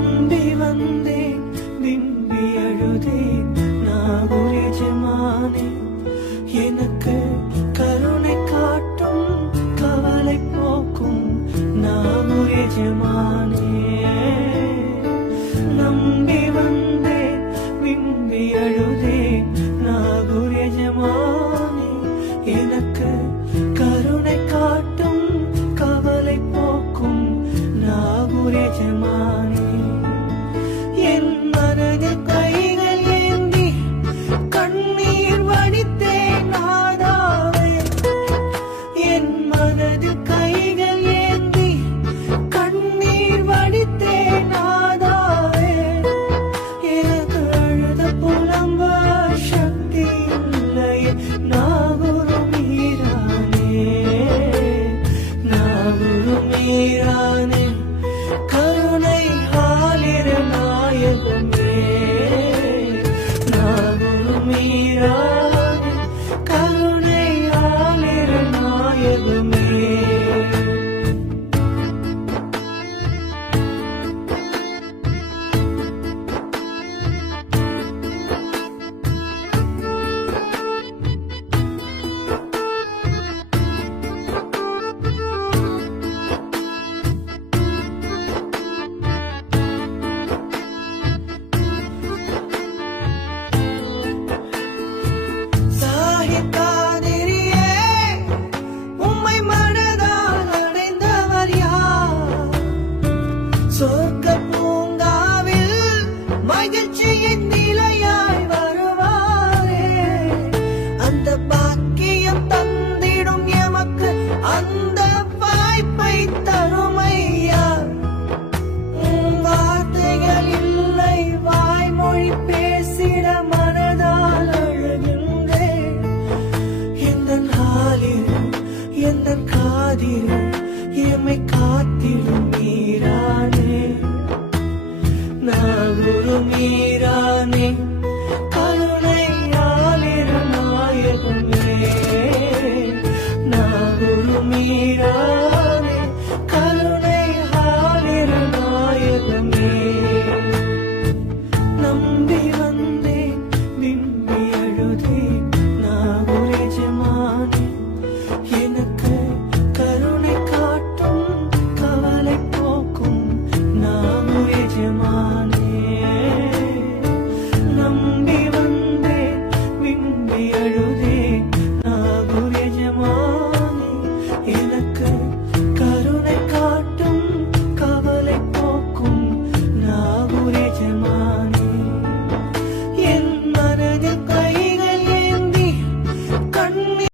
நம்பி வந்தேன் விம்பி அழுதேன் நாகூர் எஜமானே எனக்கு கருணை காட்டும் கவலை போக்கும் நாகூர் எஜமானே நம்பி வந்தேன் விம்பி அழுதேன் நாகூர் எஜமானே எனக்கு கருணை காட்டும் கவலை போக்கும் நாகூர் எஜமானே என் மனதில் கைகள் ஏந்தி கண்ணீர் வடித்தேன் நாதாவே என் மனதில் கைகள் ஏந்தி கண்ணீர் வடித்தேன் நாதாவே எனக்கு அழுத புலம்ப சக்தி இல்லையே நாகூர் மீரானே நாகூர் மீரானே கருணை ஆலிர நாயகமே நாகூர் மீரானே கருணை ஆலிர நாயகமே சாஹித்தாதிரியே உம்மை மனதால் அடைந்தவர் யார் சொர்க்க பூங்காவில் மகிழ்ச்சியின் நிலையாய் வருவாரே அந்த பாக்கியம் தந்திடும் எமக்கு அந்த வாய்ப்பை தருமையா வார்த்தைகள் இல்லை வாய்மொழி பேசிட மனதால் அழுகின்றேன் எந்தன் ஹாலில் எந்தன் காதில் எம்மை காத்திடும் மீரானே நாகூர் மீரானே கருணை ஆலிர நாயகமே நாகூர் மீரானே கருணை ஆலிர நாயகமே நம்பி வந்தேன் விம்பி அழுதேன் நாகூர் எஜமானே எனக்கு கருணை காட்டும் கவலை போக்கும் நாகூர் எஜமானே